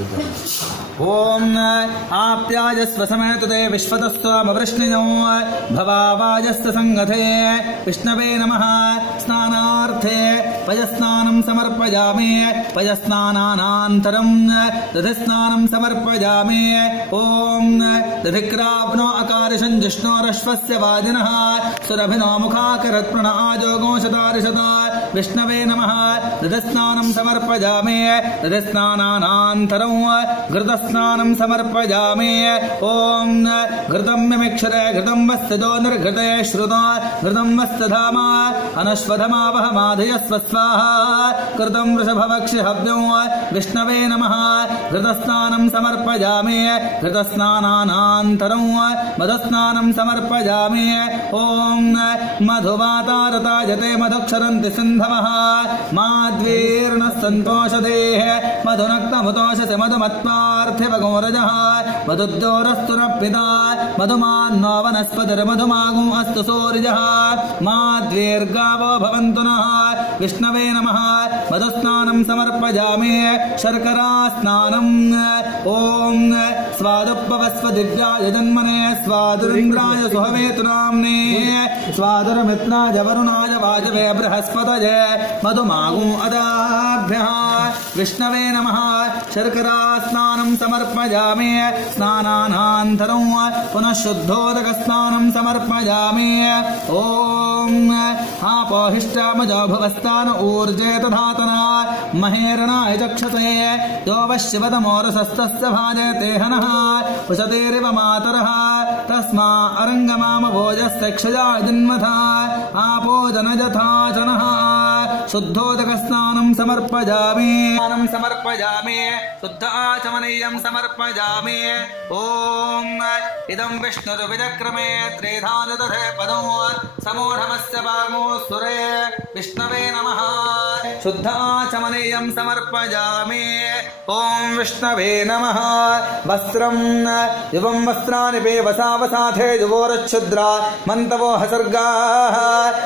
ओम आप्याजस्व समेतुते विश्वतस्वामवृष्णिनो भवावाजस्य संगते विष्णवे नमः। स्नानार्थे पयस्नानं समर्पयामि पयस्नानानन्तरं दधिस्नानं समर्पयामि। ओम दधिक्राव्नो अकारशं जिष्णोरश्वस्य वाजिनः सुरभिनो मुखाकरत्प्रण आजोगोशतारिशता विष्णवे नमः। दधिस्नानं समर्पयामि दधिस्नानानन्तरं घृतस्नानं समर्पयामि। ओम घृतं मिमिक्षरे घृतं वस्तजो निर्घृते श्रुतो घृतं वस्तधामा अनश्वधमावहमाधयस्व स्वाहा कृतं वृषभवक्षिहव्यं विष्णवे नमः। घृतस्नानं समर्पयामि घृतस्नानानन्तरं मधुस्नानं समर्पयामि। ओम मधुवातारतायते मधुक्षरन्ति सिन्धवः माद्वीर्णः सन्तोषदेः मधुनक्तमुतोषसे मधुमत्पार्थिवगोरजः मधुद्योरस्तुरप्पिता मधुमान्नो वनस्पतिर्मधुमागो अस्तु सूर्यः माद्वीर्गावो भवन्तु नः विष्णवे नमः। मधुस्नानं समर्पयामि शर्करास्नानम्। ओम स्वादुपवस्व दिव्याय जन्मने स्वादुरिन्द्राय सुहवेतु नाम्ने स्वादुरमित्राय वरुणाय वाजवे बृहस्पतये मधुमागो अदाभ्यः विष्णवे नमः। शर्करास्नानं समर्पयामि स्नानानन्तरं पुनः शुद्धोदकस्नानं समर्पयामि। ओम आपोहिष्टामजो भुवस्तान ऊर्जे तधातना महेरणाय चक्षसे यो वश्यवतमोरसस्तस्य भाजयते हनः उशतेरिव मातरः तस्मा अरङ्गमामभोजस्य क्षया जन्मथा आपो जनजथा जनः शुद्धोदकस्नानं समर्पयामि शुद्ध आचमनीयं समर्पयामि। ओम इदं विष्णुर्विचक्रमे त्रिधान दधे पदं समूढमस्य वागो सुरे विष्णवे नमः। शुद्ध आचमनीयं समर्पयामि। ओम विष्णवे नमः। वस्त्रं युवं वस्त्राणि पेवसावसाथे युवोरच्छुद्रा मन्तवो हसर्गाः